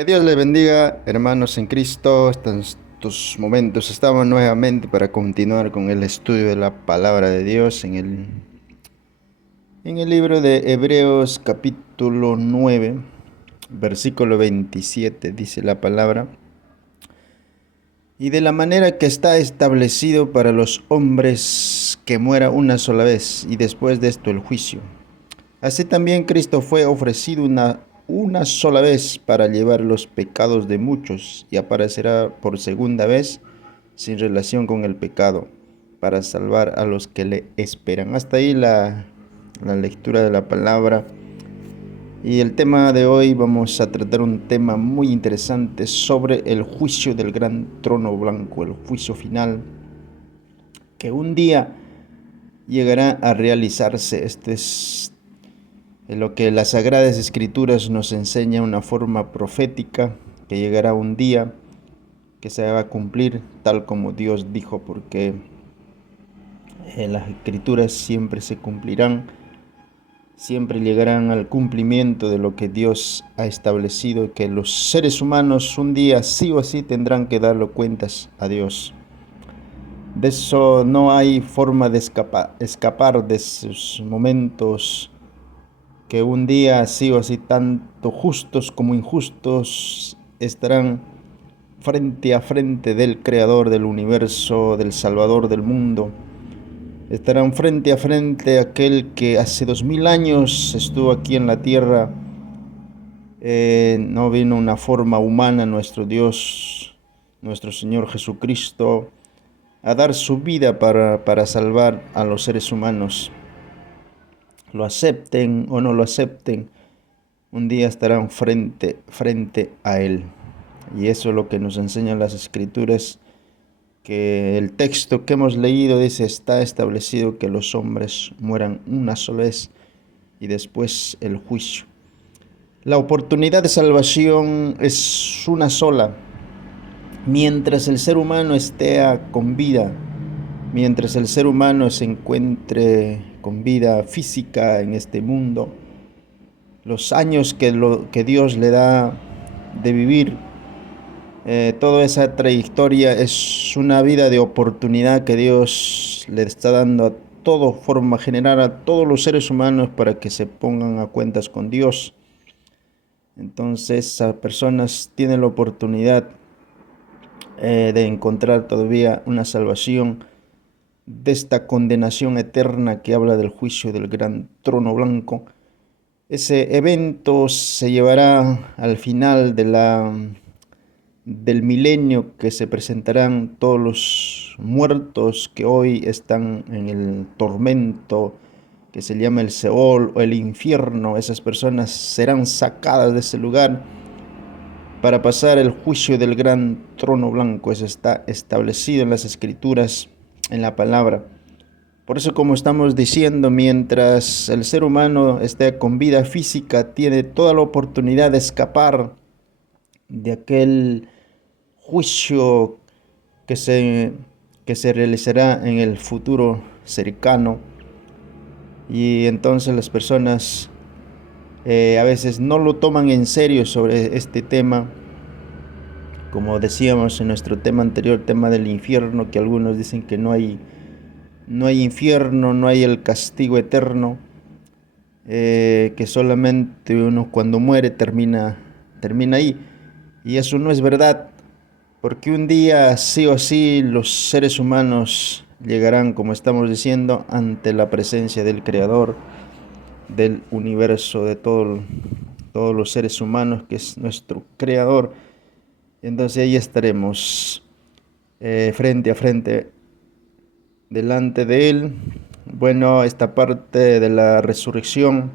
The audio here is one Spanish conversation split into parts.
Que Dios les bendiga, hermanos en Cristo. Estos momentos estamos nuevamente para continuar con el estudio de la palabra de Dios en el libro de Hebreos capítulo 9, versículo 27, dice la palabra. Y de la manera que está establecido para los hombres que muera una sola vez y después de esto el juicio. Así también Cristo fue ofrecido una sola vez para llevar los pecados de muchos y aparecerá por segunda vez sin relación con el pecado para salvar a los que le esperan. Hasta ahí la lectura de la palabra. Y el tema de hoy vamos a tratar un tema muy interesante sobre el juicio del gran trono blanco, el juicio final, que un día llegará a realizarse. Este es lo que las Sagradas Escrituras nos enseña, una forma profética, que llegará un día que se va a cumplir tal como Dios dijo, porque las Escrituras siempre se cumplirán, siempre llegarán al cumplimiento de lo que Dios ha establecido, que los seres humanos un día sí o sí tendrán que darle cuentas a Dios. De eso no hay forma de escapar de esos momentos que un día sí o sí tanto justos como injustos estarán frente a frente del Creador del universo, del Salvador del mundo. Estarán frente a frente aquel que hace 2000 años estuvo aquí en la tierra. No vino una forma humana, nuestro Dios, nuestro Señor Jesucristo, a dar su vida para salvar a los seres humanos. Lo acepten o no lo acepten, un día estarán frente a Él. Y eso es lo que nos enseñan las Escrituras, que el texto que hemos leído dice: está establecido que los hombres mueran una sola vez y después el juicio. La oportunidad de salvación es una sola. Mientras el ser humano esté con vida, mientras el ser humano se encuentre con vida física en este mundo, los años que Dios le da de vivir, toda esa trayectoria es una vida de oportunidad que Dios le está dando a todo, forma general, a todos los seres humanos para que se pongan a cuentas con Dios. Entonces, esas personas tienen la oportunidad de encontrar todavía una salvación de esta condenación eterna que habla del juicio del gran trono blanco. Ese evento se llevará al final del milenio, que se presentarán todos los muertos que hoy están en el tormento que se llama el Seol o el infierno. Esas personas serán sacadas de ese lugar para pasar el juicio del gran trono blanco. Eso está establecido en las Escrituras, en la palabra. Por eso, como estamos diciendo, mientras el ser humano esté con vida física, tiene toda la oportunidad de escapar de aquel juicio que se, que se realizará en el futuro cercano. Y entonces las personas a veces no lo toman en serio sobre este tema. Como decíamos en nuestro tema anterior, tema del infierno, que algunos dicen que no hay infierno, no hay el castigo eterno, que solamente uno cuando muere termina ahí. Y eso no es verdad, porque un día sí o sí los seres humanos llegarán, como estamos diciendo, ante la presencia del Creador del universo, de todos los seres humanos, que es nuestro Creador. Entonces ahí estaremos frente a frente delante de Él. Bueno, esta parte de la resurrección,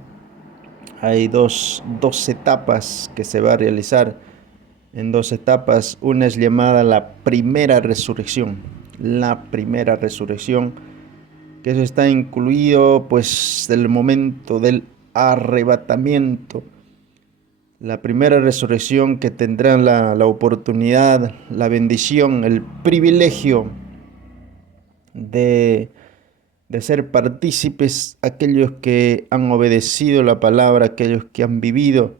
hay dos etapas que se va a realizar en dos etapas. Una es llamada la primera resurrección. La primera resurrección, que eso está incluido pues del momento del arrebatamiento. La primera resurrección, que tendrán la oportunidad, la bendición, el privilegio de ser partícipes aquellos que han obedecido la palabra, aquellos que han vivido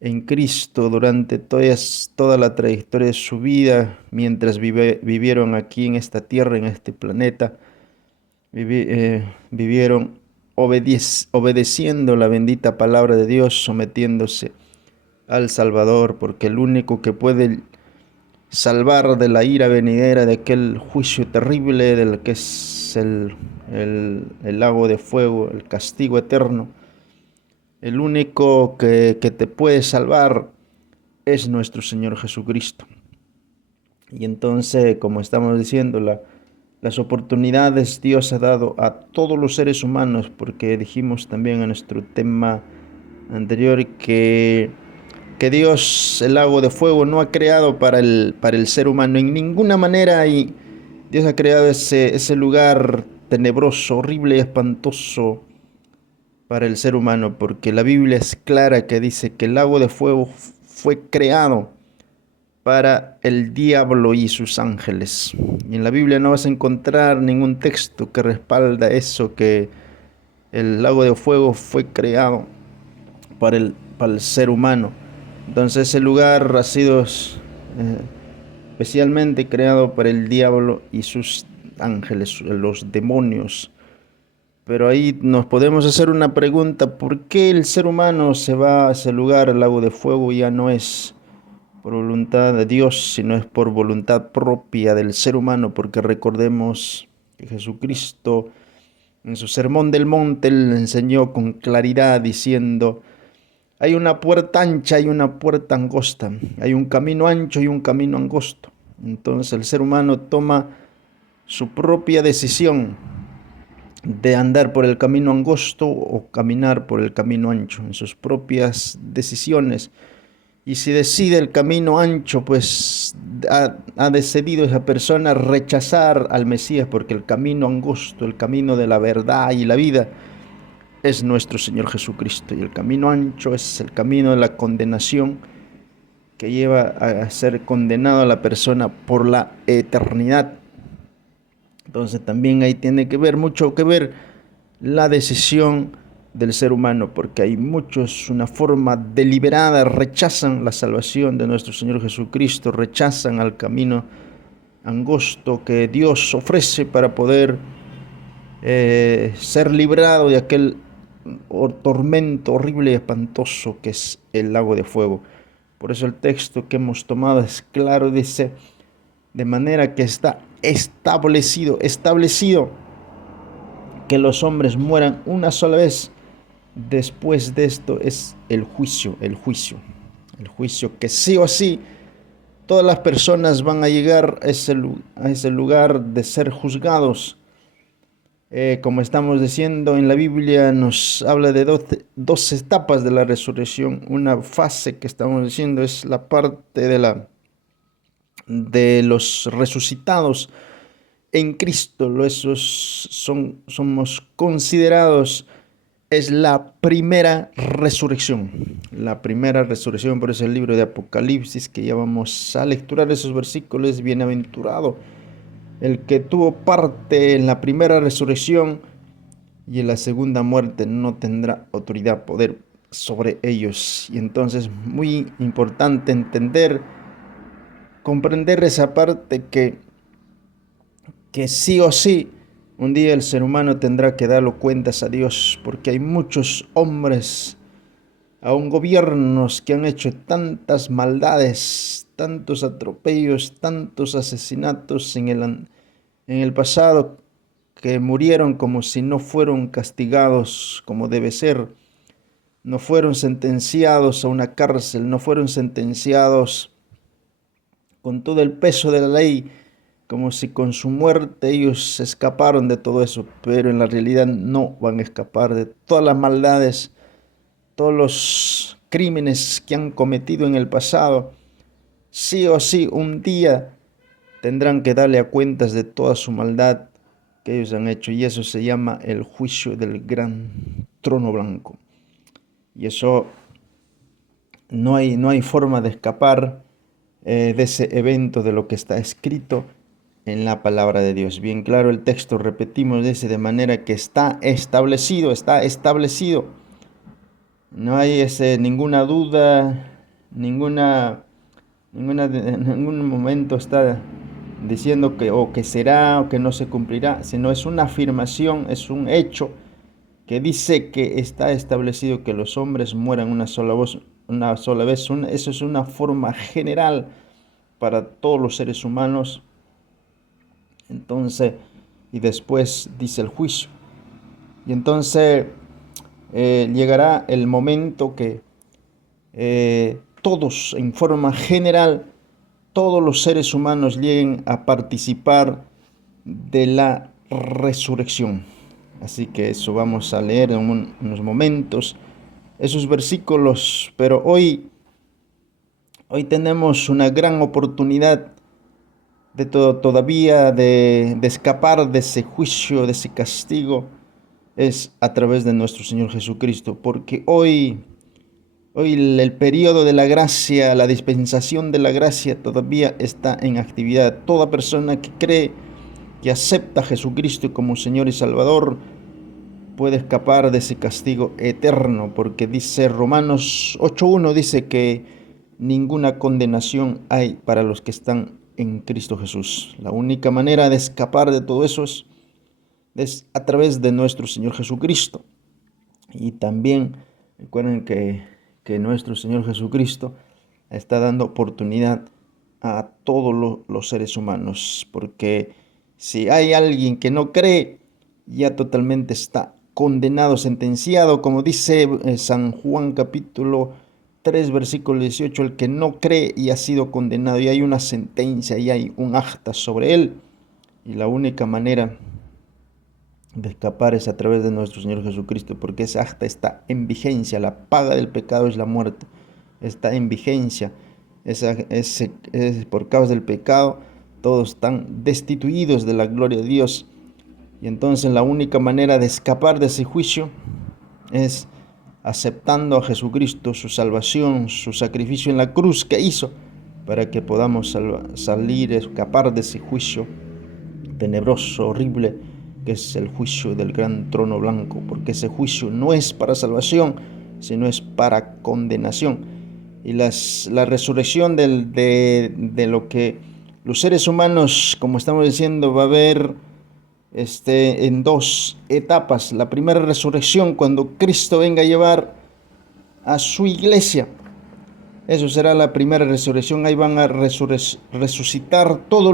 en Cristo durante toda la trayectoria de su vida, mientras vivieron aquí en esta tierra, en este planeta, vivieron obedeciendo la bendita palabra de Dios, sometiéndose al Salvador, porque el único que puede salvar de la ira venidera, de aquel juicio terrible del que es el lago de fuego, el castigo eterno, el único que te puede salvar es nuestro Señor Jesucristo. Y entonces, como estamos diciendo, las oportunidades Dios ha dado a todos los seres humanos, porque dijimos también en nuestro tema anterior que Dios, el lago de fuego, no ha creado para el ser humano en ninguna manera, y Dios ha creado ese lugar tenebroso, horrible y espantoso para el ser humano, porque la Biblia es clara que dice que el lago de fuego fue creado para el diablo y sus ángeles. Y en la Biblia no vas a encontrar ningún texto que respalda eso, que el lago de fuego fue creado para el ser humano. Entonces ese lugar ha sido especialmente creado para el diablo y sus ángeles, los demonios. Pero ahí nos podemos hacer una pregunta: ¿por qué el ser humano se va a ese lugar, el lago de fuego? Ya no es por voluntad de Dios, sino es por voluntad propia del ser humano, porque recordemos que Jesucristo en su sermón del monte él enseñó con claridad diciendo: hay una puerta ancha y una puerta angosta, hay un camino ancho y un camino angosto. Entonces el ser humano toma su propia decisión de andar por el camino angosto o caminar por el camino ancho, en sus propias decisiones. Y si decide el camino ancho, pues ha decidido esa persona rechazar al Mesías, porque el camino angosto, el camino de la verdad y la vida, es nuestro Señor Jesucristo. Y el camino ancho es el camino de la condenación, que lleva a ser condenado a la persona por la eternidad. Entonces también ahí tiene que ver, mucho que ver la decisión del ser humano, porque hay muchos, una forma deliberada, rechazan la salvación de nuestro Señor Jesucristo, rechazan al camino angosto que Dios ofrece para poder ser librado de aquel tormento horrible y espantoso que es el lago de fuego. Por eso el texto que hemos tomado es claro, dice: de manera que está establecido que los hombres mueran una sola vez. Después de esto es el juicio, el juicio que sí o sí todas las personas van a llegar a ese lugar de ser juzgados. Como estamos diciendo, en la Biblia nos habla de dos etapas de la resurrección. Una fase que estamos diciendo es la parte de los resucitados en Cristo. Esos somos considerados, es la primera resurrección. La primera resurrección, por eso el libro de Apocalipsis, que ya vamos a lecturar esos versículos: bienaventurado el que tuvo parte en la primera resurrección, y en la segunda muerte no tendrá autoridad, poder sobre ellos. Y entonces muy importante entender, comprender esa parte que sí o sí un día el ser humano tendrá que darlo cuentas a Dios, porque hay muchos hombres, aún gobiernos, que han hecho tantas maldades, tantos atropellos, tantos asesinatos en el pasado, que murieron como si no fueron castigados como debe ser, no fueron sentenciados a una cárcel, no fueron sentenciados con todo el peso de la ley, como si con su muerte ellos escaparon de todo eso, pero en la realidad no van a escapar de todas las maldades, todos los crímenes que han cometido en el pasado. Sí o sí, un día tendrán que darle a cuentas de toda su maldad que ellos han hecho, y eso se llama el juicio del gran trono blanco. Y eso no hay forma de escapar de ese evento, de lo que está escrito en la palabra de Dios. Bien claro el texto, repetimos, dice: de manera que está establecido No hay ninguna duda, ninguna, en ningún momento está diciendo que o que será o que no se cumplirá, sino es una afirmación, es un hecho que dice que está establecido que los hombres mueran una sola vez. Eso es una forma general para todos los seres humanos. Entonces, y después dice el juicio. Y entonces llegará el momento que todos, en forma general, todos los seres humanos lleguen a participar de la resurrección. Así que eso vamos a leer en unos momentos, esos versículos, pero hoy tenemos una gran oportunidad de todavía de escapar de ese juicio, de ese castigo, es a través de nuestro Señor Jesucristo, porque hoy el periodo de la gracia, la dispensación de la gracia todavía está en actividad. Toda persona que cree, que acepta a Jesucristo como Señor y Salvador, puede escapar de ese castigo eterno, porque dice Romanos 8:1, dice que ninguna condenación hay para los que están en Cristo Jesús. La única manera de escapar de todo eso es a través de nuestro Señor Jesucristo. Y también recuerden que nuestro Señor Jesucristo está dando oportunidad a todos los seres humanos, porque si hay alguien que no cree, ya totalmente está condenado, sentenciado, como dice San Juan capítulo 3 versículo 18, el que no cree y ha sido condenado, y hay una sentencia, y hay un acta sobre él, y la única manera de escapar es a través de nuestro Señor Jesucristo, porque esa acta está en vigencia, la paga del pecado es la muerte, está en vigencia, por causa del pecado, todos están destituidos de la gloria de Dios, y entonces la única manera de escapar de ese juicio es aceptando a Jesucristo, su salvación, su sacrificio en la cruz que hizo, para que podamos salir, escapar de ese juicio tenebroso, horrible, que es el juicio del gran trono blanco, porque ese juicio no es para salvación, sino es para condenación. Y la resurrección de lo que los seres humanos, como estamos diciendo, va a haber en dos etapas. La primera resurrección, cuando Cristo venga a llevar a su iglesia. Eso será la primera resurrección. Ahí van a resucitar todos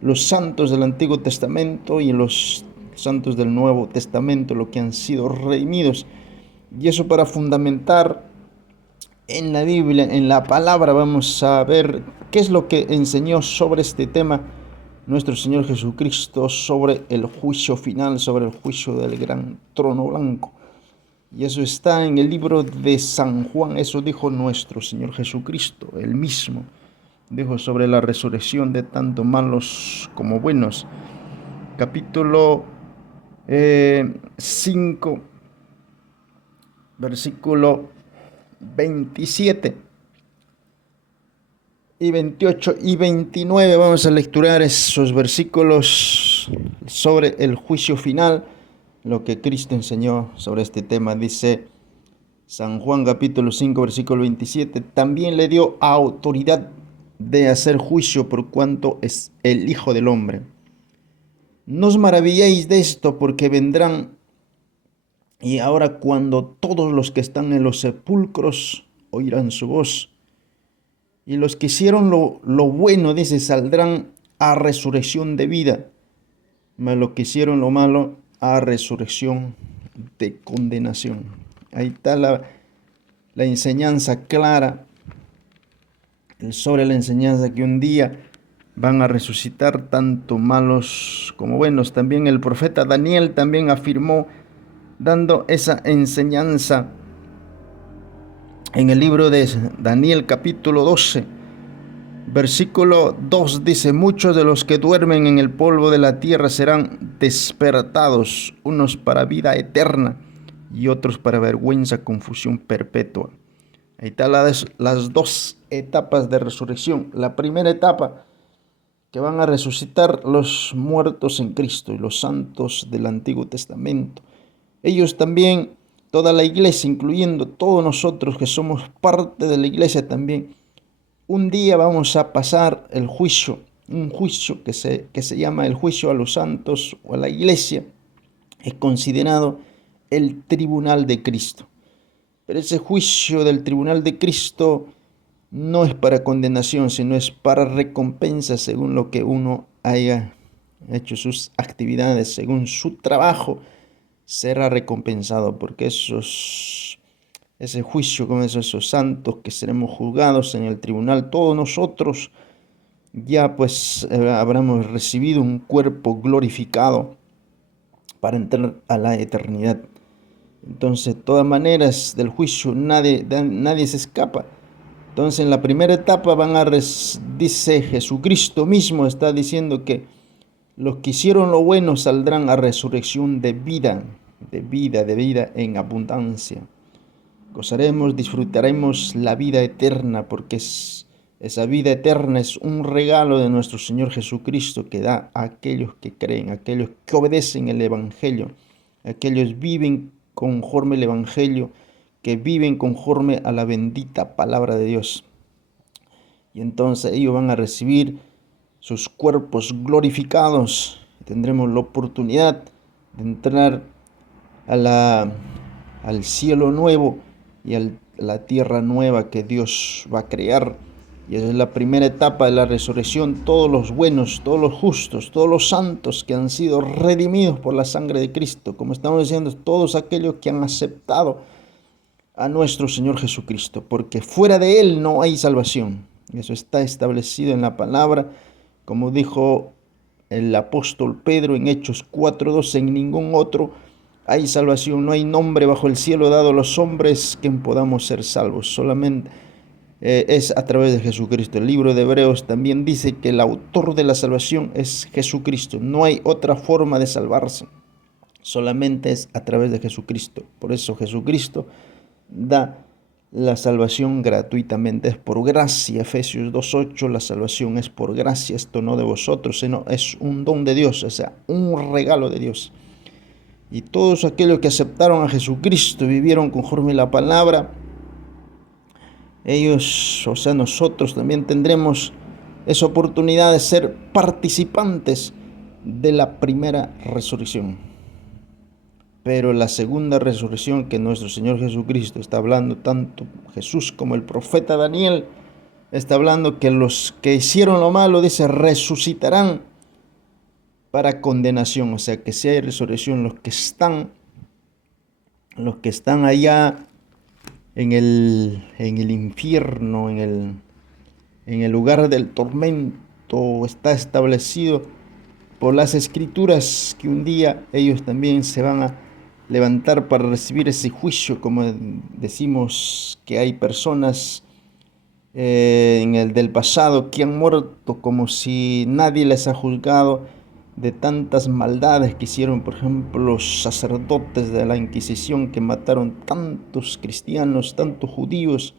los santos del Antiguo Testamento y los santos del Nuevo Testamento, los que han sido redimidos. Y eso para fundamentar en la Biblia, en la palabra, vamos a ver qué es lo que enseñó sobre este tema nuestro Señor Jesucristo, sobre el juicio final, sobre el juicio del gran trono blanco. Y eso está en el libro de San Juan, eso dijo nuestro Señor Jesucristo, él mismo dijo sobre la resurrección de tanto malos como buenos. Capítulo 5, versículo 27 y 28 y 29. Vamos a lecturar esos versículos sobre el juicio final, lo que Cristo enseñó sobre este tema. Dice San Juan capítulo 5 versículo 27, también le dio autoridad de hacer juicio por cuanto es el Hijo del Hombre. No os maravilléis de esto, porque vendrán y ahora cuando todos los que están en los sepulcros oirán su voz. Y los que hicieron lo bueno, dice, saldrán a resurrección de vida, mas los que hicieron lo malo a resurrección de condenación. Ahí está la enseñanza clara sobre la enseñanza que un día van a resucitar tanto malos como buenos. También el profeta Daniel también afirmó, dando esa enseñanza en el libro de Daniel capítulo 12, versículo 2, dice, muchos de los que duermen en el polvo de la tierra serán despertados, unos para vida eterna y otros para vergüenza, confusión perpetua. Ahí están las dos etapas de resurrección. La primera etapa, que van a resucitar los muertos en Cristo y los santos del Antiguo Testamento. Ellos también toda la iglesia, incluyendo todos nosotros que somos parte de la iglesia también, un día vamos a pasar el juicio, un juicio que se llama el juicio a los santos o a la iglesia. Es considerado el tribunal de Cristo. Pero ese juicio del tribunal de Cristo no es para condenación, sino es para recompensa según lo que uno haya hecho sus actividades, según su trabajo, será recompensado, porque ese juicio con esos santos que seremos juzgados en el tribunal, todos nosotros ya pues habremos recibido un cuerpo glorificado para entrar a la eternidad. Entonces, de todas maneras, del juicio nadie se escapa. Entonces, en la primera etapa dice Jesucristo mismo, está diciendo que los que hicieron lo bueno saldrán a resurrección de vida, de vida en abundancia. Gozaremos, disfrutaremos la vida eterna, porque esa vida eterna es un regalo de nuestro Señor Jesucristo que da a aquellos que creen, a aquellos que obedecen el Evangelio, aquellos viven conforme el Evangelio, que viven conforme a la bendita palabra de Dios. Y entonces ellos van a recibir sus cuerpos glorificados. Tendremos la oportunidad de entrar al cielo nuevo y a la tierra nueva que Dios va a crear. Y esa es la primera etapa de la resurrección. Todos los buenos, todos los justos, todos los santos que han sido redimidos por la sangre de Cristo, como estamos diciendo, todos aquellos que han aceptado a nuestro Señor Jesucristo, porque fuera de Él no hay salvación. Eso está establecido en la palabra, como dijo el apóstol Pedro en Hechos 4:12, en ningún otro hay salvación, no hay nombre bajo el cielo dado a los hombres que podamos ser salvos, solamente es a través de Jesucristo. El libro de Hebreos también dice que el autor de la salvación es Jesucristo, no hay otra forma de salvarse, solamente es a través de Jesucristo. Por eso Jesucristo da la salvación gratuitamente, es por gracia. Efesios 2:8, la salvación es por gracia, esto no de vosotros, sino es un don de Dios, o sea, un regalo de Dios. Y todos aquellos que aceptaron a Jesucristo, vivieron conforme la palabra, ellos, o sea, nosotros también tendremos esa oportunidad de ser participantes de la primera resurrección. Pero la segunda resurrección que nuestro Señor Jesucristo está hablando, tanto Jesús como el profeta Daniel, está hablando que los que hicieron lo malo, dice, resucitarán para condenación. O sea, que si hay resurrección, los que están allá en el infierno, en el lugar del tormento, está establecido por las escrituras que un día ellos también se van a levantar para recibir ese juicio. Como decimos que hay personas en el del pasado que han muerto como si nadie les ha juzgado de tantas maldades que hicieron, por ejemplo, los sacerdotes de la Inquisición que mataron tantos cristianos, tantos judíos.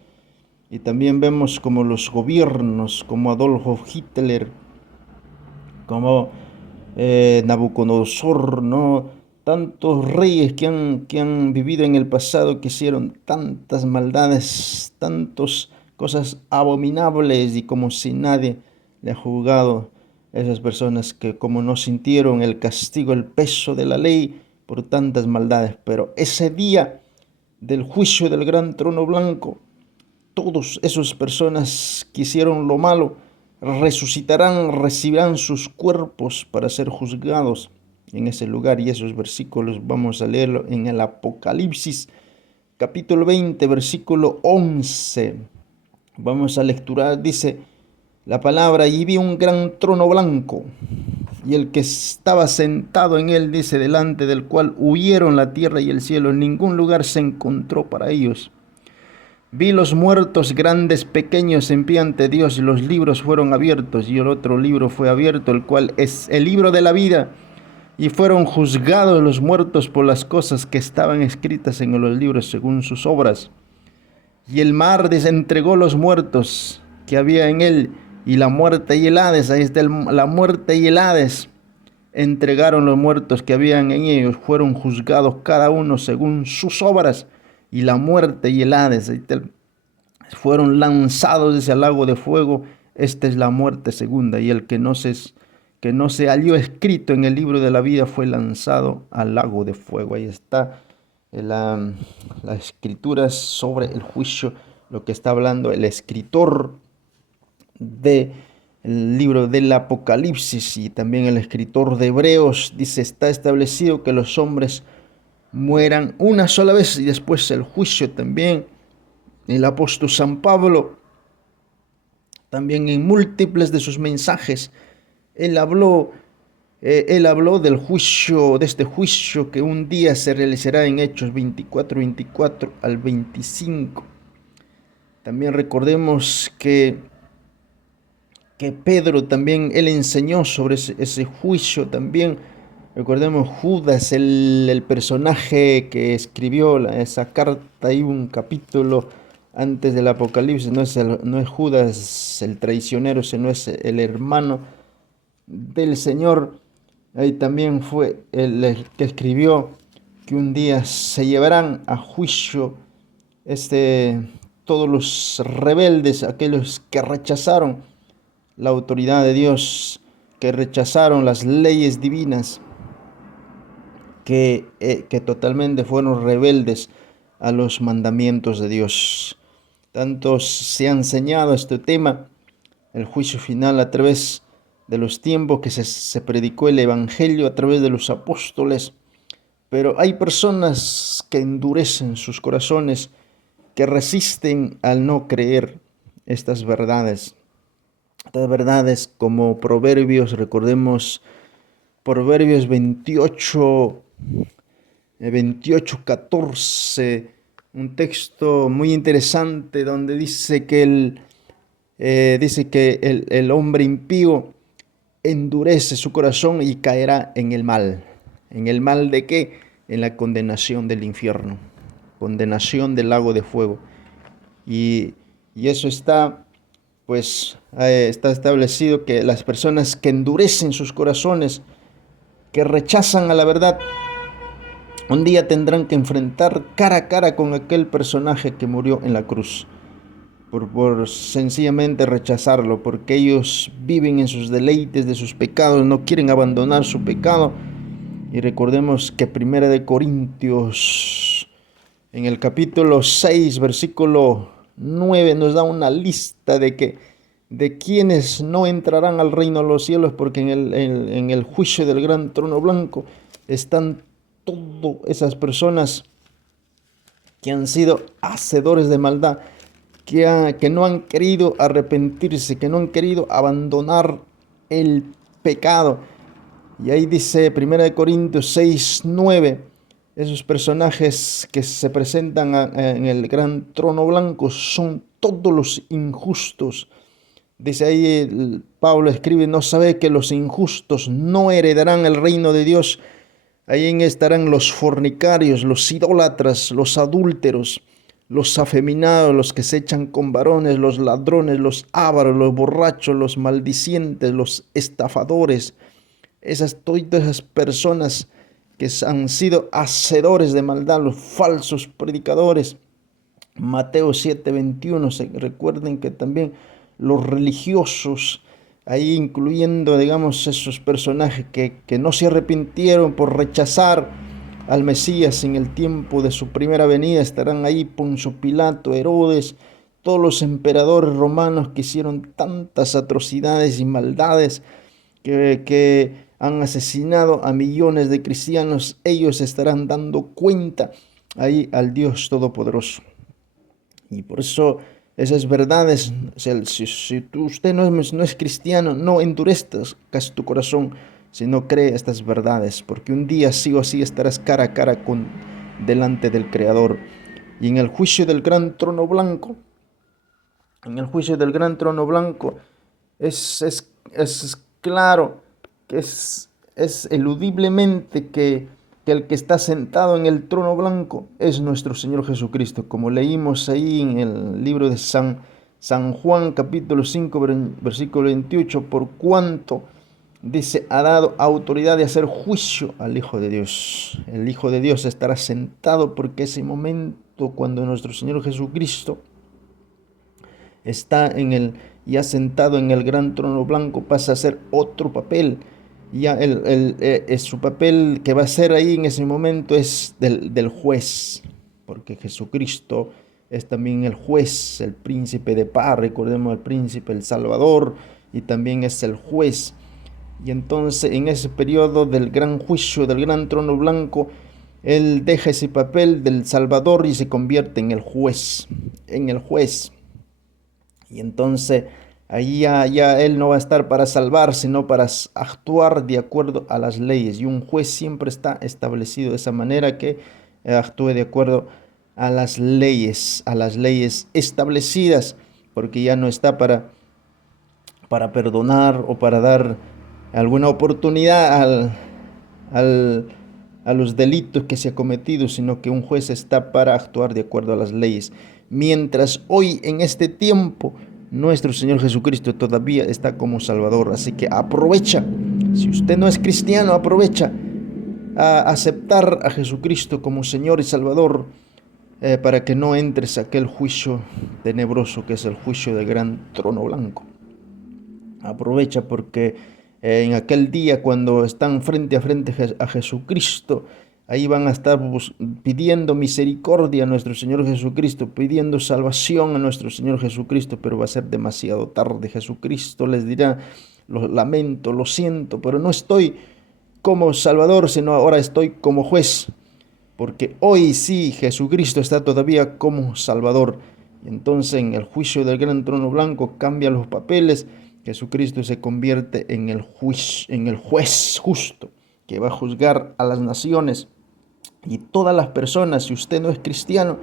Y también vemos como los gobiernos, como Adolfo Hitler, como Nabucodonosor, ¿no? Tantos reyes que han vivido en el pasado, que hicieron tantas maldades, tantas cosas abominables, y como si nadie le ha juzgado a esas personas que como no sintieron el castigo, el peso de la ley por tantas maldades. Pero ese día del juicio del gran trono blanco, todas esas personas que hicieron lo malo resucitarán, recibirán sus cuerpos para ser juzgados en ese lugar. Y esos versículos vamos a leerlo en el Apocalipsis capítulo 20, versículo 11. Vamos a lecturar, dice la palabra: y vi un gran trono blanco, y el que estaba sentado en él, dice, delante del cual huyeron la tierra y el cielo, en ningún lugar se encontró para ellos. Vi los muertos, grandes, pequeños, en pie ante Dios, y los libros fueron abiertos, y el otro libro fue abierto, el cual es el libro de la vida, y fueron juzgados los muertos por las cosas que estaban escritas en los libros según sus obras. Y el mar desentregó los muertos que había en él, y la muerte y el Hades, ahí está la muerte y el Hades, entregaron los muertos que habían en ellos, fueron juzgados cada uno según sus obras, y la muerte y el Hades fueron lanzados desde el lago de fuego. Esta es la muerte segunda, y el que no se halló escrito en el libro de la vida fue lanzado al lago de fuego. Ahí está la escritura sobre el juicio, lo que está hablando el escritor del libro del Apocalipsis y también el escritor de Hebreos. Dice: está establecido que los hombres mueran una sola vez y después el juicio. También el apóstol San Pablo, también en múltiples de sus mensajes, él habló del juicio, de este juicio que un día se realizará en Hechos 24 al 25. También recordemos que Pedro también, él enseñó sobre ese juicio también. Recordemos Judas, el personaje que escribió esa carta, y un capítulo antes del Apocalipsis. No es Judas el traicionero, sino es el hermano del Señor. Ahí también fue el que escribió que un día se llevarán a juicio todos los rebeldes, aquellos que rechazaron la autoridad de Dios, que rechazaron las leyes divinas, que totalmente fueron rebeldes a los mandamientos de Dios. Tanto se ha enseñado este tema, el juicio final, a través de los tiempos que se predicó el Evangelio a través de los apóstoles. Pero hay personas que endurecen sus corazones, que resisten al no creer estas verdades. Estas verdades, como Proverbios, recordemos Proverbios 28:14, un texto muy interesante donde dice que el hombre impío endurece su corazón y caerá en el mal. ¿En el mal de qué? En la condenación del infierno, condenación del lago de fuego. Y eso está establecido, que las personas que endurecen sus corazones, que rechazan a la verdad, un día tendrán que enfrentar cara a cara con aquel personaje que murió en la cruz, por sencillamente rechazarlo, porque ellos viven en sus deleites de sus pecados, no quieren abandonar su pecado. Y recordemos que 1 de Corintios, en el capítulo 6, versículo 9, nos da una lista de quienes no entrarán al reino de los cielos, porque en el juicio del gran trono blanco están todas esas personas que han sido hacedores de maldad, que no han querido arrepentirse, que no han querido abandonar el pecado. Y ahí dice 1 Corintios 6, 9, esos personajes que se presentan en el gran trono blanco son todos los injustos. Dice ahí, Pablo escribe: ¿no sabe que los injustos no heredarán el reino de Dios? Ahí estarán los fornicarios, los idólatras, los adúlteros, los afeminados, los que se echan con varones, los ladrones, los ávaros, los borrachos, los maldicientes, los estafadores. Todas esas personas que han sido hacedores de maldad, los falsos predicadores. Mateo 7:21, recuerden que también los religiosos, ahí incluyendo, digamos, esos personajes que no se arrepintieron por rechazar al Mesías en el tiempo de su primera venida, estarán ahí Poncio Pilato, Herodes, todos los emperadores romanos que hicieron tantas atrocidades y maldades, que han asesinado a millones de cristianos. Ellos estarán dando cuenta ahí al Dios Todopoderoso. Y por eso esas verdades, si usted no es cristiano, no endurezcas tu corazón, si no cree estas verdades, porque un día sí o sí estarás cara a cara delante del Creador. Y en el juicio del gran trono blanco, es claro que es eludiblemente que el que está sentado en el trono blanco es nuestro Señor Jesucristo, como leímos ahí en el libro de San Juan, capítulo 5, versículo 28, por cuanto dice, ha dado autoridad de hacer juicio al Hijo de Dios. El Hijo de Dios estará sentado porque ese momento cuando nuestro Señor Jesucristo está ya sentado en el gran trono blanco, pasa a ser otro papel. Ya su papel que va a ser ahí en ese momento es del juez, porque Jesucristo es también el juez, el príncipe de paz, recordemos el príncipe, el Salvador, y también es el juez. Y entonces en ese periodo del gran juicio, del gran trono blanco, él deja ese papel del Salvador y se convierte en el juez, en el juez. Y entonces ahí ya él no va a estar para salvar, sino para actuar de acuerdo a las leyes. Y un juez siempre está establecido de esa manera que actúe de acuerdo a las leyes establecidas, porque ya no está para perdonar o para dar alguna oportunidad a los delitos que se ha cometido, sino que un juez está para actuar de acuerdo a las leyes. Mientras hoy en este tiempo nuestro Señor Jesucristo todavía está como Salvador, así que aprovecha, si usted no es cristiano, aprovecha a aceptar a Jesucristo como Señor y Salvador, para que no entres a aquel juicio tenebroso que es el juicio del gran trono blanco. Aprovecha porque en aquel día cuando están frente a frente a Jesucristo, ahí van a estar pidiendo misericordia a nuestro Señor Jesucristo, pidiendo salvación a nuestro Señor Jesucristo, pero va a ser demasiado tarde. Jesucristo les dirá, lo lamento, lo siento, pero no estoy como Salvador, sino ahora estoy como juez, porque hoy sí Jesucristo está todavía como Salvador. Y entonces en el juicio del gran trono blanco cambian los papeles. Jesucristo se convierte en el juez justo que va a juzgar a las naciones y todas las personas. Si usted no es cristiano,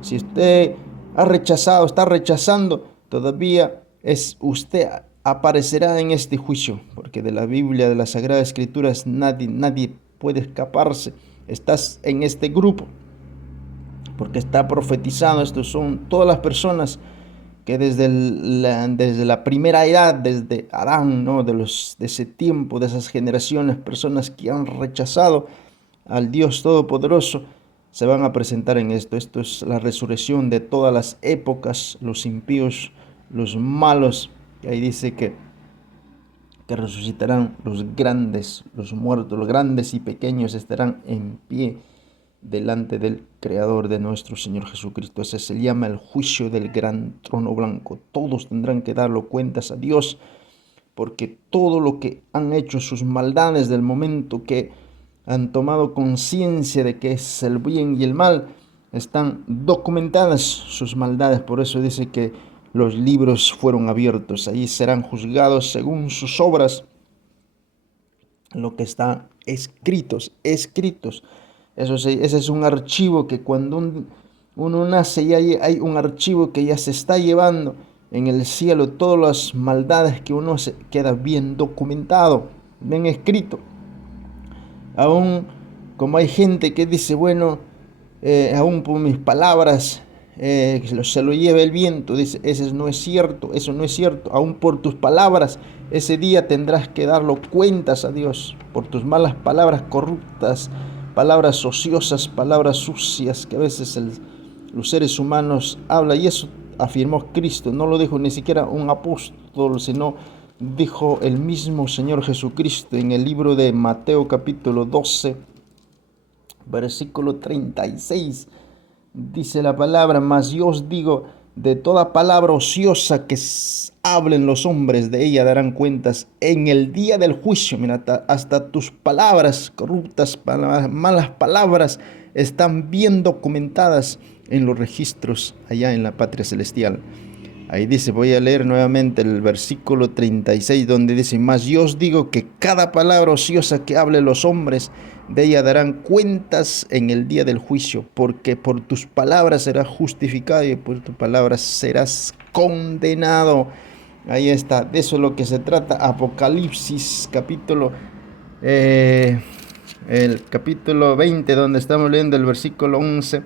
si usted está rechazando, todavía usted aparecerá en este juicio, porque de la Biblia, de las Sagradas Escrituras, nadie puede escaparse. Estás en este grupo, porque está profetizado. Estos son todas las personas que desde la primera edad, desde Adán, ¿no? de ese tiempo, de esas generaciones, personas que han rechazado al Dios Todopoderoso, se van a presentar en esto. Esto es la resurrección de todas las épocas, los impíos, los malos. Y ahí dice que resucitarán los grandes, los muertos, los grandes y pequeños estarán en pie delante del Creador de nuestro Señor Jesucristo. Ese se llama el juicio del gran trono blanco. Todos tendrán que darlo cuentas a Dios, porque todo lo que han hecho, sus maldades del momento que han tomado conciencia de que es el bien y el mal, están documentadas sus maldades. Por eso dice que los libros fueron abiertos. Ahí serán juzgados según sus obras, lo que está escritos. Ese es un archivo que cuando uno nace ya hay un archivo que ya se está llevando en el cielo. Todas las maldades que uno se queda bien documentado, bien escrito. Aún como hay gente que dice, bueno, aún por mis palabras se lo lleva el viento, dice, eso no es cierto, aún por tus palabras, ese día tendrás que darlo cuentas a Dios, por tus malas palabras corruptas, palabras ociosas, palabras sucias que a veces los seres humanos hablan, y eso afirmó Cristo, no lo dijo ni siquiera un apóstol, sino dijo el mismo Señor Jesucristo en el libro de Mateo capítulo 12, versículo 36. Dice la palabra, mas yo os digo, de toda palabra ociosa que hablen los hombres, de ella darán cuentas en el día del juicio. Mira, hasta tus palabras corruptas, malas palabras, están bien documentadas en los registros allá en la patria celestial. Ahí dice, voy a leer nuevamente el versículo 36, donde dice, mas yo os digo que cada palabra ociosa que hablen los hombres, de ella darán cuentas en el día del juicio, porque por tus palabras serás justificado y por tus palabras serás condenado. Ahí está, de eso es lo que se trata. Apocalipsis capítulo el capítulo 20, donde estamos leyendo el versículo 11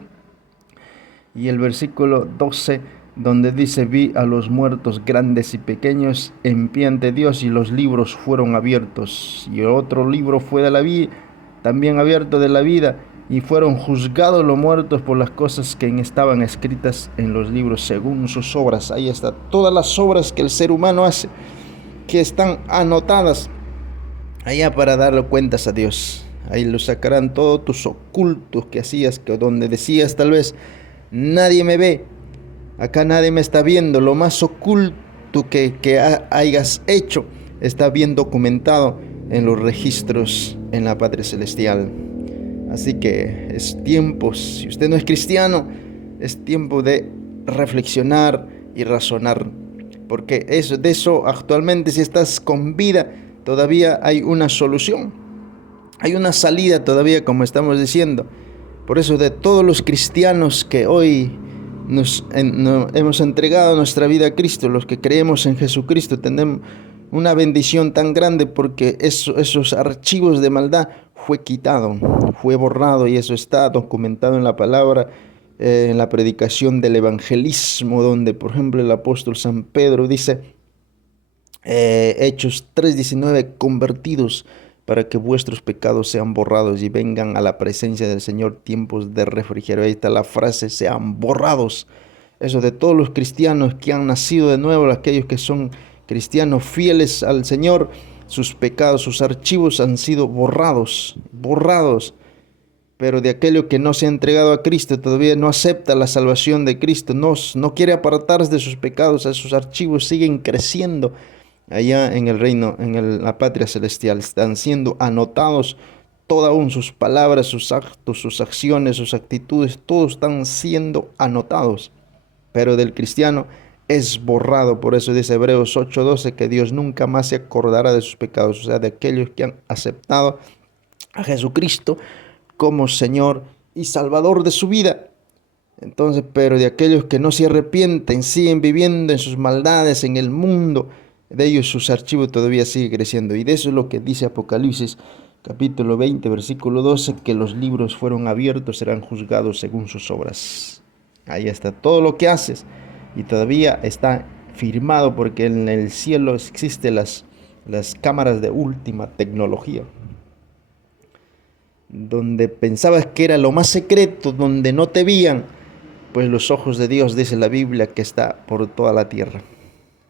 y el versículo 12. donde dice: vi a los muertos grandes y pequeños en pie ante Dios, y los libros fueron abiertos. Y otro libro fue de la vida, también abierto, de la vida, y fueron juzgados los muertos por las cosas que estaban escritas en los libros según sus obras. Ahí está, todas las obras que el ser humano hace, que están anotadas allá para darle cuentas a Dios. Ahí lo sacarán todos tus ocultos que hacías, que donde decías tal vez: nadie me ve, acá nadie me está viendo. Lo más oculto que hayas hecho está bien documentado en los registros en la Padre Celestial. Así que es tiempo, si usted no es cristiano, es tiempo de reflexionar y razonar. Porque de eso actualmente, si estás con vida, todavía hay una solución. Hay una salida todavía, como estamos diciendo. Por eso, de todos los cristianos que hoy hemos entregado nuestra vida a Cristo, los que creemos en Jesucristo, tenemos una bendición tan grande, porque esos archivos de maldad fue quitado, fue borrado, y eso está documentado en la palabra, en la predicación del evangelismo, donde por ejemplo el apóstol San Pedro dice, Hechos 3:19: convertidos para que vuestros pecados sean borrados y vengan a la presencia del Señor tiempos de refrigerio. Ahí está la frase: sean borrados. Eso, de todos los cristianos que han nacido de nuevo, aquellos que son cristianos fieles al Señor, sus pecados, sus archivos han sido borrados, borrados. Pero de aquello que no se ha entregado a Cristo, todavía no acepta la salvación de Cristo, no quiere apartarse de sus pecados, sus archivos siguen creciendo allá en el reino, la patria celestial. Están siendo anotados, todas aún sus palabras, sus actos, sus acciones, sus actitudes, todos están siendo anotados. Pero del cristiano es borrado. Por eso dice Hebreos 8:12 que Dios nunca más se acordará de sus pecados. O sea, de aquellos que han aceptado a Jesucristo como Señor y Salvador de su vida. Entonces, pero de aquellos que no se arrepienten, siguen viviendo en sus maldades, en el mundo, de ellos sus archivos todavía sigue creciendo. Y de eso es lo que dice Apocalipsis capítulo 20, versículo 12, que los libros fueron abiertos, serán juzgados según sus obras. Ahí está todo lo que haces, y todavía está firmado, porque en el cielo existen las cámaras de última tecnología, donde pensabas que era lo más secreto, donde no te veían, pues los ojos de Dios, dice la Biblia, que está por toda la tierra.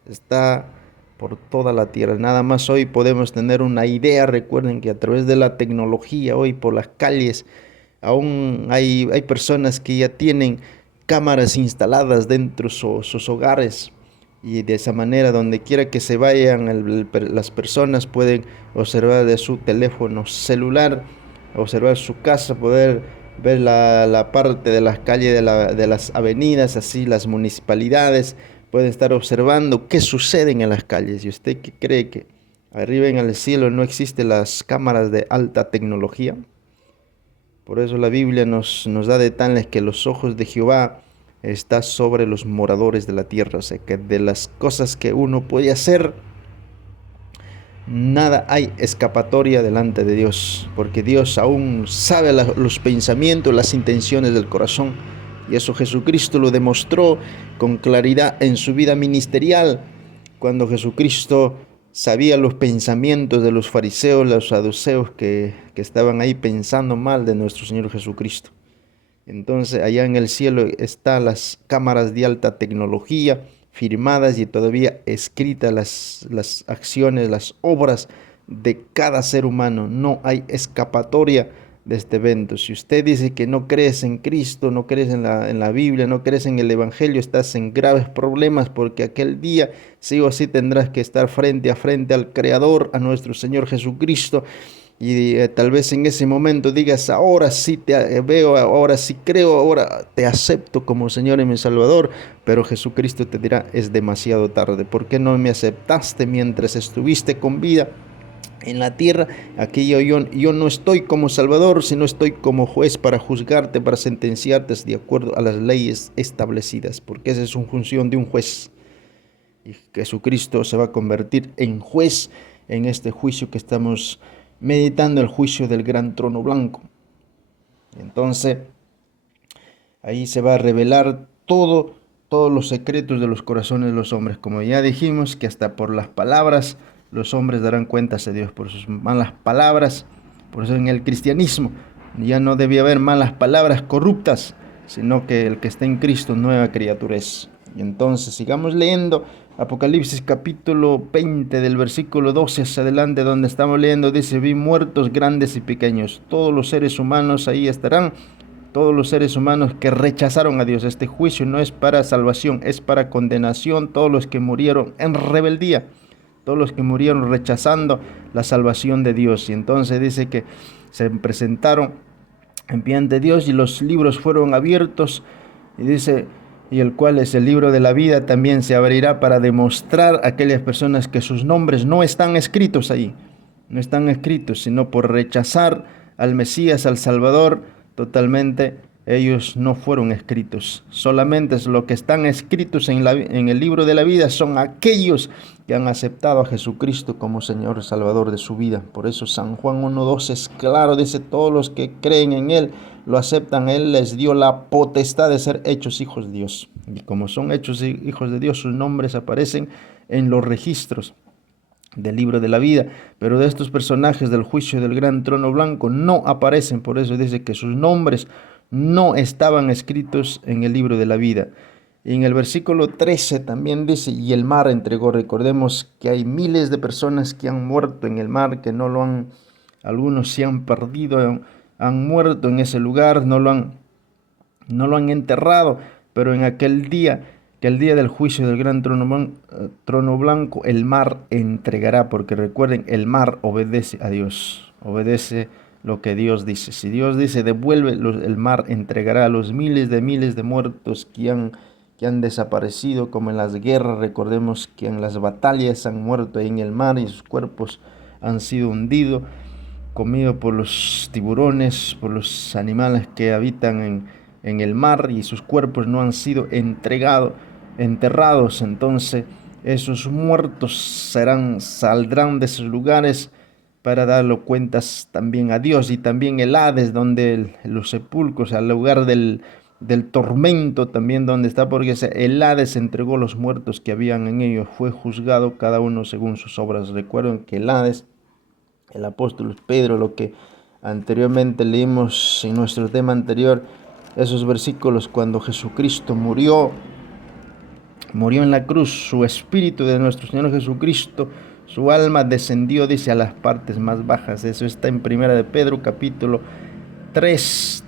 Está por toda la tierra. Nada más hoy podemos tener una idea. Recuerden que a través de la tecnología, hoy por las calles, aún hay personas que ya tienen cámaras instaladas dentro de sus hogares. Y de esa manera, donde quiera que se vayan, las personas pueden observar de su teléfono celular, observar su casa, poder ver la parte de las calles, de las avenidas, así las municipalidades pueden estar observando qué sucede en las calles. ¿Y usted qué cree, que arriba en el cielo no existen las cámaras de alta tecnología? Por eso la Biblia nos da detalles que los ojos de Jehová están sobre los moradores de la tierra. O sea, que de las cosas que uno puede hacer, nada hay escapatoria delante de Dios, porque Dios aún sabe los pensamientos, las intenciones del corazón. Y eso Jesucristo lo demostró con claridad en su vida ministerial, cuando Jesucristo sabía los pensamientos de los fariseos, los saduceos que estaban ahí pensando mal de nuestro Señor Jesucristo. Entonces allá en el cielo están las cámaras de alta tecnología firmadas y todavía escritas las acciones, las obras de cada ser humano. No hay escapatoria de este evento. Si usted dice que no crees en Cristo, no crees en la Biblia, no crees en el Evangelio, estás en graves problemas, porque aquel día sí o sí tendrás que estar frente a frente al Creador, a nuestro Señor Jesucristo. Y tal vez en ese momento digas: ahora sí te veo, ahora sí creo, ahora te acepto como Señor y mi Salvador. Pero Jesucristo te dirá: es demasiado tarde. ¿Por qué no me aceptaste mientras estuviste con vida en la tierra? Aquí yo no estoy como Salvador, sino estoy como juez para juzgarte, para sentenciarte de acuerdo a las leyes establecidas, porque esa es una función de un juez. Y Jesucristo se va a convertir en juez en este juicio que estamos meditando, el juicio del gran trono blanco. Entonces ahí se va a revelar todo todos los secretos de los corazones de los hombres. Como ya dijimos, que hasta por las palabras los hombres darán cuentas a Dios, por sus malas palabras. Por eso en el cristianismo ya no debía haber malas palabras corruptas, sino que el que está en Cristo nueva criatura es. Y entonces sigamos leyendo Apocalipsis capítulo 20 del versículo 12 hacia adelante, donde estamos leyendo, dice: vi muertos grandes y pequeños, todos los seres humanos ahí estarán, todos los seres humanos que rechazaron a Dios. Este juicio no es para salvación, es para condenación. Todos los que murieron en rebeldía, todos los que murieron rechazando la salvación de Dios. Y entonces dice que se presentaron en pie ante Dios y los libros fueron abiertos, y dice, y el cual es el libro de la vida, también se abrirá para demostrar a aquellas personas que sus nombres no están escritos ahí, no están escritos, sino por rechazar al Mesías, al Salvador, totalmente ellos no fueron escritos. Solamente es lo que están escritos en el libro de la vida son aquellos que han aceptado a Jesucristo como Señor y Salvador de su vida. Por eso San Juan 1:2 es claro, dice: todos los que creen en Él, lo aceptan, Él les dio la potestad de ser hechos hijos de Dios. Y como son hechos hijos de Dios, sus nombres aparecen en los registros del libro de la vida, pero de estos personajes del juicio del gran trono blanco no aparecen. Por eso dice que sus nombres no estaban escritos en el libro de la vida. Y en el versículo 13 también dice: y el mar entregó. Recordemos que hay miles de personas que han muerto en el mar, que no lo han, algunos se han perdido, han muerto en ese lugar, no lo han enterrado, pero en aquel día, que el día del juicio del gran trono blanco, el mar entregará, porque recuerden, el mar obedece a Dios, obedece lo que Dios dice. Si Dios dice devuelve, el mar entregará a los miles de muertos que han desaparecido, como en las guerras. Recordemos que en las batallas han muerto ahí en el mar y sus cuerpos han sido hundidos, comidos por los tiburones, por los animales que habitan en el mar, y sus cuerpos no han sido enterrados. Entonces esos muertos saldrán de esos lugares para darlo cuentas también a Dios. Y también el Hades, donde los sepulcros, al lugar del tormento también donde está, porque el Hades entregó los muertos que habían en ellos, fue juzgado cada uno según sus obras. Recuerden que el Hades, el apóstol Pedro, lo que anteriormente leímos en nuestro tema anterior, esos versículos, cuando Jesucristo murió en la cruz, su espíritu de nuestro Señor Jesucristo, su alma descendió, dice, a las partes más bajas. Eso está en Primera de Pedro, capítulo 3,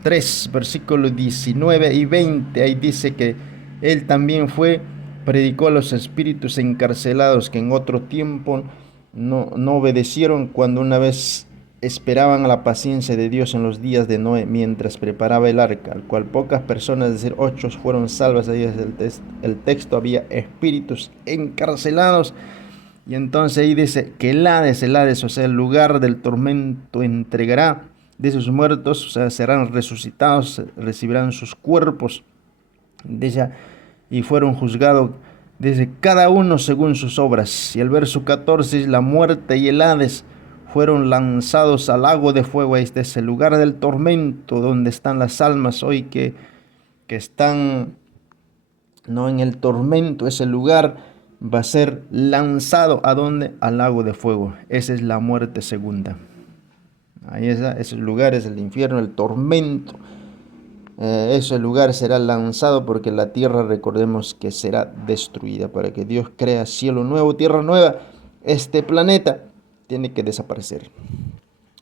versículos 19 y 20. Ahí dice que él también predicó a los espíritus encarcelados que en otro tiempo no obedecieron, cuando una vez esperaban a la paciencia de Dios en los días de Noé, mientras preparaba el arca, al cual pocas personas, es decir, 8, fueron salvas. Ahí es el texto, había espíritus encarcelados. Y entonces ahí dice que el Hades, o sea, el lugar del tormento, entregará de sus muertos, o sea, serán resucitados, recibirán sus cuerpos, dice, y fueron juzgados, dice, cada uno según sus obras. Y el verso 14 es: la muerte y el Hades fueron lanzados al lago de fuego. Este es el lugar del tormento, donde están las almas hoy que están no en el tormento. Ese lugar va a ser lanzado ¿a dónde? Al lago de fuego. Esa es la muerte segunda. Ahí está, esos lugares, el infierno, el tormento. Ese lugar será lanzado, porque la tierra, recordemos que será destruida. Para que Dios crea cielo nuevo, tierra nueva, este planeta tiene que desaparecer.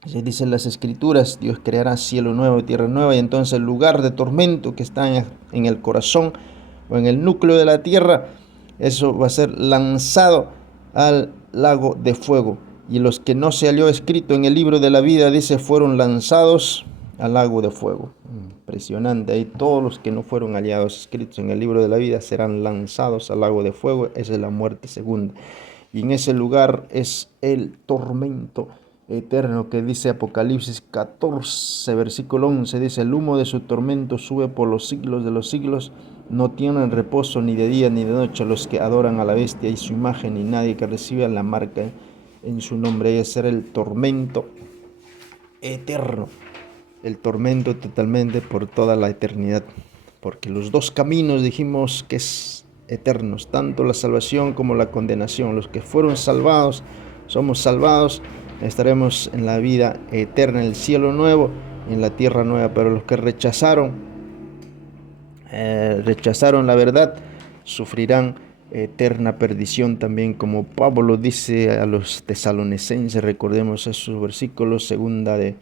Así dicen las escrituras: Dios creará cielo nuevo y tierra nueva. Y entonces el lugar de tormento que está en el corazón o en el núcleo de la tierra, eso va a ser lanzado al lago de fuego. Y los que no se halló escrito en el libro de la vida, dice, fueron lanzados al lago de fuego. Impresionante. Ahí todos los que no fueron hallados escritos en el libro de la vida serán lanzados al lago de fuego. Esa es la muerte segunda. Y en ese lugar es el tormento eterno, que dice Apocalipsis 14, versículo 11, dice: el humo de su tormento sube por los siglos de los siglos, no tienen reposo ni de día ni de noche los que adoran a la bestia y su imagen, y nadie que reciba la marca en su nombre. Ese será el tormento eterno, el tormento totalmente por toda la eternidad, porque los dos caminos dijimos que es eternos, tanto la salvación como la condenación. Los que fueron salvados, somos salvados, estaremos en la vida eterna, en el cielo nuevo y en la tierra nueva, pero los que rechazaron la verdad, sufrirán eterna perdición también, como Pablo dice a los tesalonicenses. Recordemos esos versículos, segunda de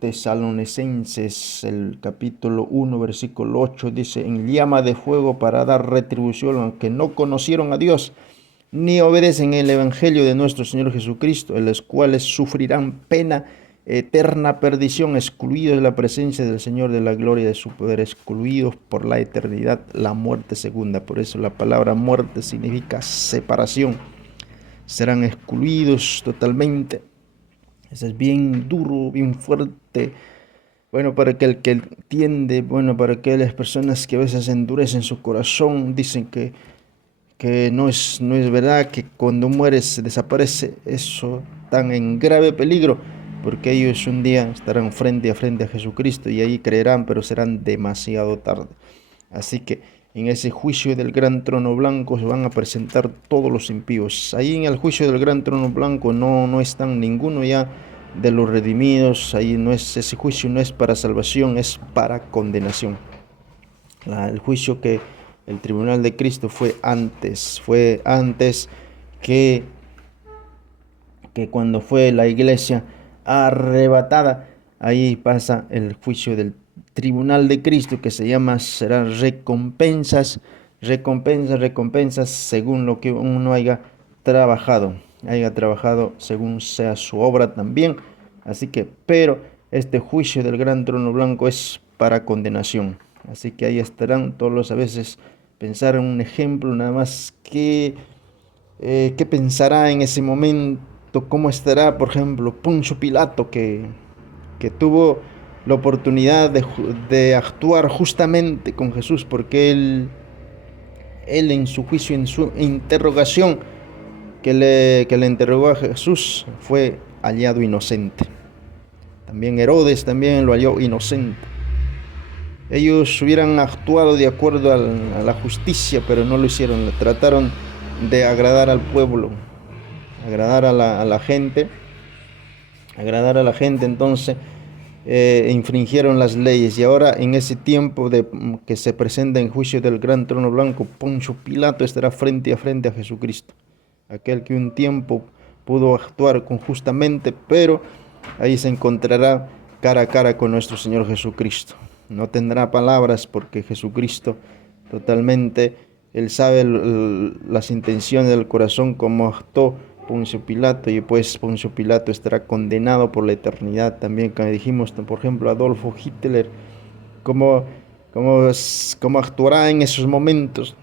Tesalonicenses, el capítulo 1, versículo 8, dice: en llama de fuego para dar retribución, aunque no conocieron a Dios, ni obedecen el evangelio de nuestro Señor Jesucristo, en los cuales sufrirán pena eterna perdición, excluidos de la presencia del Señor, de la gloria de su poder, excluidos por la eternidad, la muerte segunda. Por eso la palabra muerte significa separación. Serán excluidos totalmente. Eso es bien duro, bien fuerte. Bueno, para aquel que entiende, bueno, para aquellas personas que a veces endurecen su corazón, dicen que no es verdad, que cuando mueres desaparece. Eso tan en grave peligro, porque ellos un día estarán frente a frente a Jesucristo y ahí creerán, pero serán demasiado tarde. Así que en ese juicio del gran trono blanco se van a presentar todos los impíos. Ahí en el juicio del gran trono blanco no están ninguno ya de los redimidos. Ahí no es, ese juicio no es para salvación, es para condenación. El juicio que el tribunal de Cristo fue antes que, que cuando fue la iglesia arrebatada. Ahí pasa el juicio del tribunal de Cristo, que serán recompensas según lo que uno haya trabajado según sea su obra también. Así que, pero este juicio del gran trono blanco es para condenación. Así que ahí estarán todos los, a veces pensar en un ejemplo nada más, qué pensará en ese momento, cómo estará, por ejemplo, Poncio Pilato, que tuvo la oportunidad de actuar justamente con Jesús, porque él en su juicio, en su interrogación que le interrogó a Jesús, fue hallado inocente. También Herodes también lo halló inocente. Ellos hubieran actuado de acuerdo a la justicia, pero no lo hicieron. Trataron de agradar al pueblo, agradar a la gente, entonces infringieron las leyes. Y ahora, en ese tiempo de que se presenta en juicio del gran trono blanco, Poncio Pilato estará frente a frente a Jesucristo, aquel que un tiempo pudo actuar con justamente, pero ahí se encontrará cara a cara con nuestro Señor Jesucristo. No tendrá palabras, porque Jesucristo totalmente, Él sabe las intenciones del corazón, como actuó Poncio Pilato, y pues Poncio Pilato estará condenado por la eternidad también. Como dijimos, por ejemplo, Adolfo Hitler, cómo, cómo actuará en esos momentos,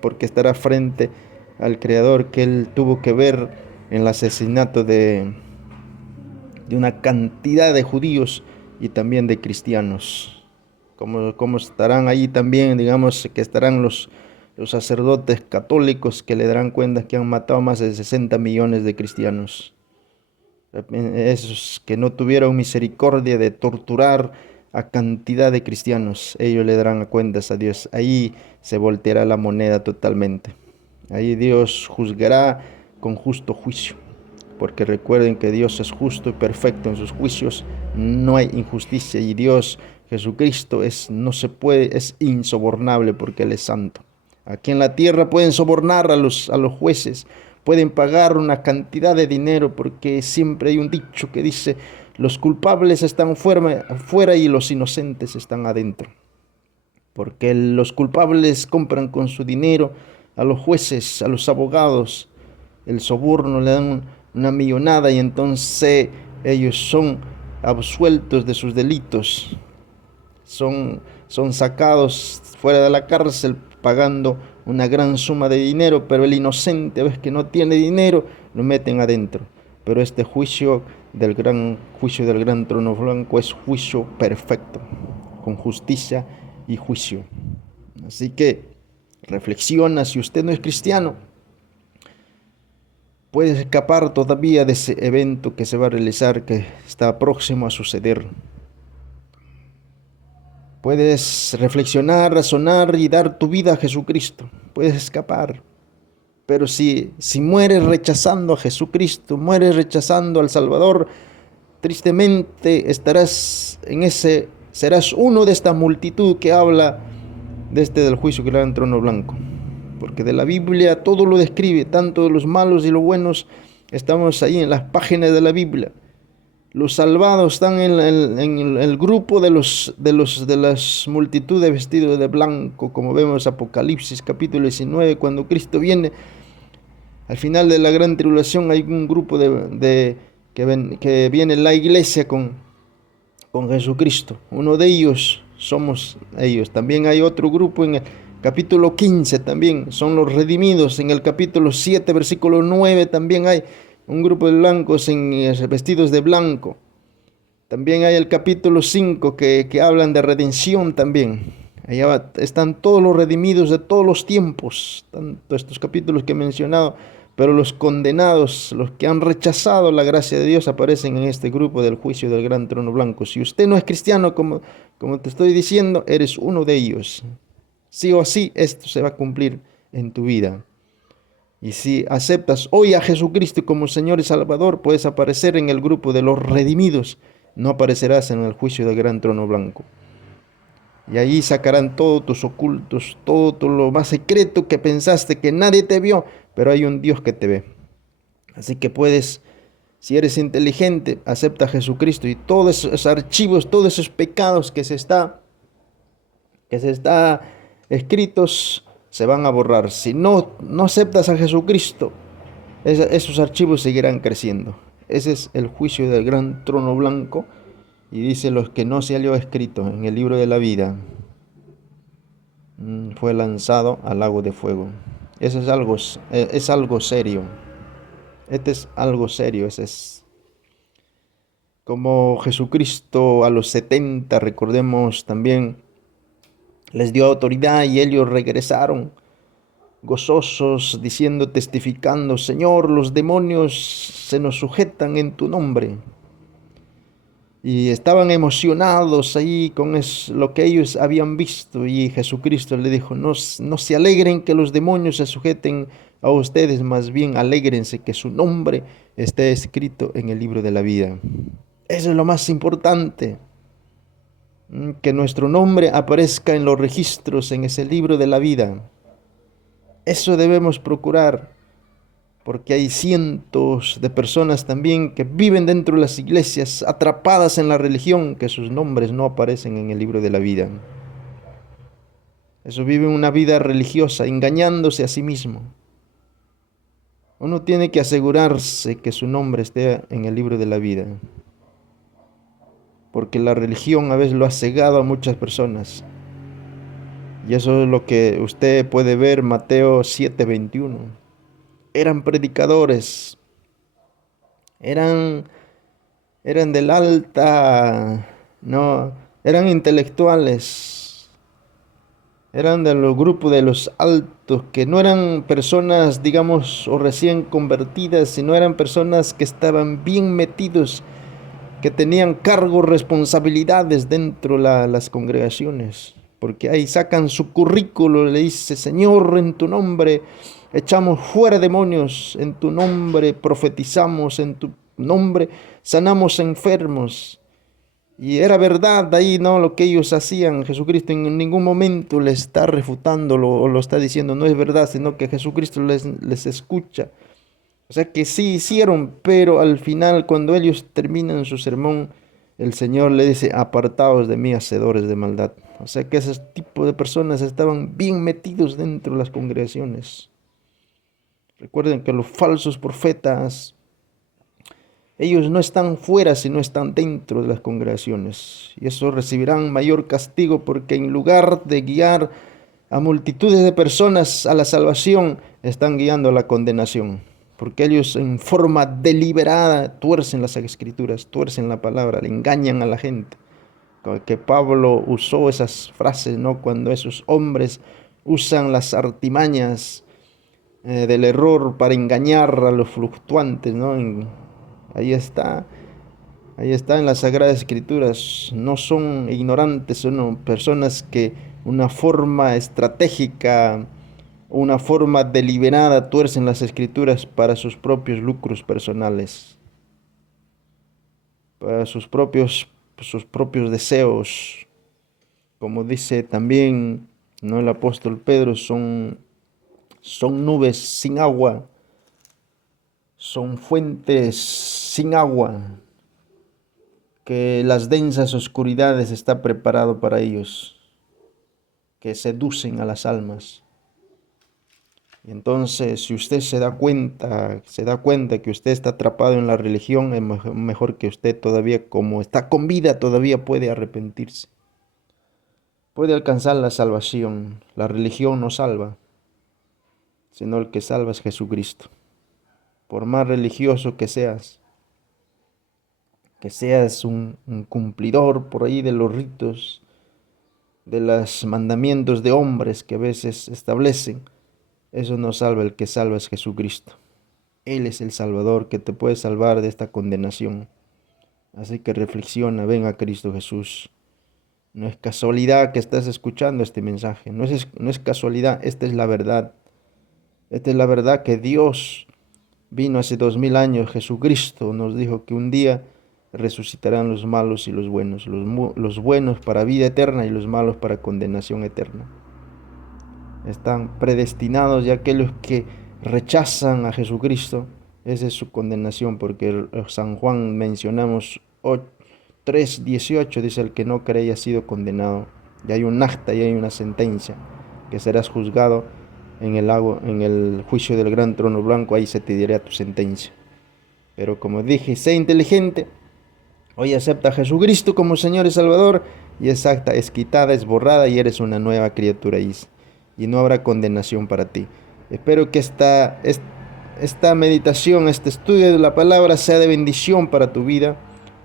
porque estará frente al Creador, que él tuvo que ver en el asesinato de una cantidad de judíos y también de cristianos. Como estarán ahí también, digamos, que estarán los sacerdotes católicos, que le darán cuenta que han matado más de 60 millones de cristianos. Esos que no tuvieron misericordia de torturar a cantidad de cristianos, ellos le darán cuentas a Dios. Ahí se volteará la moneda totalmente. Ahí Dios juzgará con justo juicio, porque recuerden que Dios es justo y perfecto en sus juicios, no hay injusticia, y Dios Jesucristo no se puede, es insobornable, porque Él es santo. Aquí en la tierra pueden sobornar a los jueces, pueden pagar una cantidad de dinero, porque siempre hay un dicho que dice: los culpables están fuera y los inocentes están adentro. Porque los culpables compran con su dinero a los jueces, a los abogados, el soborno, le dan una millonada, y entonces ellos son absueltos de sus delitos, son sacados fuera de la cárcel pagando una gran suma de dinero, pero el inocente, a veces que no tiene dinero, lo meten adentro. Pero este juicio del gran trono blanco es juicio perfecto, con justicia y juicio. Así que reflexiona, si usted no es cristiano, puede escapar todavía de ese evento que se va a realizar, que está próximo a suceder. Puedes reflexionar, razonar y dar tu vida a Jesucristo. Puedes escapar. Pero si mueres rechazando a Jesucristo, mueres rechazando al Salvador, tristemente serás uno de esta multitud que habla del juicio que le da el trono blanco. Porque de la Biblia todo lo describe, tanto de los malos y los buenos, estamos ahí en las páginas de la Biblia. Los salvados están en el grupo de las multitudes vestidos de blanco, como vemos en Apocalipsis capítulo 19, cuando Cristo viene. Al final de la gran tribulación hay un grupo que viene la iglesia con Jesucristo. Uno de ellos somos ellos. También hay otro grupo en el capítulo 15, también son los redimidos. En el capítulo 7, versículo 9, también hay un grupo de blancos vestidos de blanco. También hay el capítulo 5 que hablan de redención también. Allá están todos los redimidos de todos los tiempos, tanto estos capítulos que he mencionado, pero los condenados, los que han rechazado la gracia de Dios, aparecen en este grupo del juicio del gran trono blanco. Si usted no es cristiano, como te estoy diciendo, eres uno de ellos. Sí o sí, esto se va a cumplir en tu vida. Y si aceptas hoy a Jesucristo como Señor y Salvador, puedes aparecer en el grupo de los redimidos. No aparecerás en el juicio del gran trono blanco. Y allí sacarán todos tus ocultos, todo lo más secreto que pensaste que nadie te vio, pero hay un Dios que te ve. Así que puedes, si eres inteligente, acepta a Jesucristo y todos esos archivos, todos esos pecados que se está escritos, se van a borrar. Si no aceptas a Jesucristo, esos archivos seguirán creciendo. Ese es el juicio del gran trono blanco. Y dice: los que no se halló escrito en el libro de la vida fue lanzado al lago de fuego. Eso es algo serio. Este es algo serio. Ese es como Jesucristo a los 70, recordemos también, les dio autoridad y ellos regresaron gozosos, diciendo, testificando: Señor, los demonios se nos sujetan en tu nombre. Y estaban emocionados ahí con lo que ellos habían visto. Y Jesucristo le dijo: no se alegren que los demonios se sujeten a ustedes, más bien alégrense que su nombre esté escrito en el libro de la vida. Eso es lo más importante, que nuestro nombre aparezca en los registros, en ese libro de la vida. Eso debemos procurar, porque hay cientos de personas también que viven dentro de las iglesias, atrapadas en la religión, que sus nombres no aparecen en el libro de la vida. Eso vive una vida religiosa, engañándose a sí mismo. Uno tiene que asegurarse que su nombre esté en el libro de la vida, porque la religión a veces lo ha cegado a muchas personas. Y eso es lo que usted puede ver, Mateo 7:21. Eran predicadores, eran del alta, no, eran intelectuales, eran de los grupos de los altos, que no eran personas, digamos, o recién convertidas, sino eran personas que estaban bien metidos, que tenían cargos, responsabilidades dentro de las congregaciones, porque ahí sacan su currículo, le dice: Señor, en tu nombre echamos fuera demonios, en tu nombre profetizamos, en tu nombre sanamos enfermos. Y era verdad ahí, ¿no?, lo que ellos hacían. Jesucristo en ningún momento les está refutándolo o lo está diciendo no es verdad, sino que Jesucristo les escucha. O sea que sí hicieron, pero al final, cuando ellos terminan su sermón, el Señor le dice: apartaos de mí, hacedores de maldad. O sea que ese tipo de personas estaban bien metidos dentro de las congregaciones. Recuerden que los falsos profetas, ellos no están fuera, sino están dentro de las congregaciones. Y eso recibirán mayor castigo, porque en lugar de guiar a multitudes de personas a la salvación, están guiando a la condenación. Porque ellos en forma deliberada tuercen las escrituras, tuercen la palabra, le engañan a la gente. Que Pablo usó esas frases, ¿no?, cuando esos hombres usan las artimañas del error para engañar a los fluctuantes, ¿no? Ahí está Ahí está en las Sagradas Escrituras. No son ignorantes, son personas que una forma estratégica, una forma deliberada tuercen las Escrituras para sus propios lucros personales, para sus propios deseos. Como dice también, ¿no?, el apóstol Pedro, son nubes sin agua, son fuentes sin agua, que las densas oscuridades está preparado para ellos, que seducen a las almas. Y entonces, si usted se da cuenta que usted está atrapado en la religión, es mejor que usted todavía, como está con vida, todavía puede arrepentirse. Puede alcanzar la salvación. La religión no salva, sino el que salva es Jesucristo. Por más religioso que seas un cumplidor por ahí de los ritos, de los mandamientos de hombres que a veces establecen, eso no salva. El que salva es Jesucristo. Él es el Salvador que te puede salvar de esta condenación. Así que reflexiona, ven a Cristo Jesús. No es casualidad que estás escuchando este mensaje, no es casualidad, esta es la verdad. Esta es la verdad que Dios vino hace 2000 años. Jesucristo nos dijo que un día resucitarán los malos y los buenos, los buenos para vida eterna y los malos para condenación eterna. Están predestinados, y aquellos que rechazan a Jesucristo, esa es su condenación, porque San Juan mencionamos 3:18, dice: el que no cree ha sido condenado. Y hay un acta y hay una sentencia, que serás juzgado en el juicio del gran trono blanco. Ahí se te dirá tu sentencia. Pero como dije, sé inteligente. Hoy acepta a Jesucristo como Señor y Salvador, y esa acta es quitada, es borrada, y eres una nueva criatura, y no habrá condenación para ti. Espero que esta meditación, este estudio de la palabra sea de bendición para tu vida.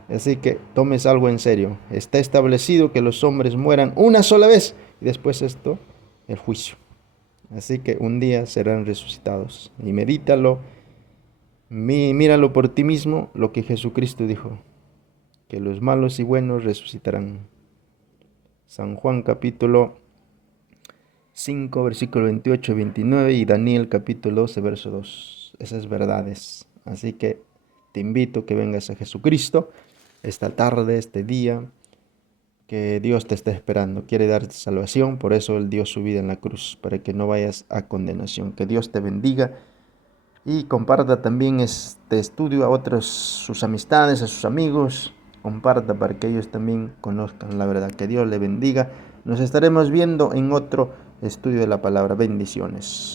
Así que tomes algo en serio. Está establecido que los hombres mueran una sola vez, y después esto, el juicio. Así que un día serán resucitados. Y medítalo, míralo por ti mismo, lo que Jesucristo dijo, que los malos y buenos resucitarán. San Juan capítulo 5, versículo 28 y 29, y Daniel capítulo 12, verso 2. Esas verdades. Así que te invito a que vengas a Jesucristo esta tarde, este día, que Dios te está esperando. Quiere darte salvación, por eso Él dio su vida en la cruz, para que no vayas a condenación. Que Dios te bendiga, y comparta también este estudio a otros, sus amistades, a sus amigos. Comparta para que ellos también conozcan la verdad. Que Dios le bendiga. Nos estaremos viendo en otro estudio de la palabra. Bendiciones.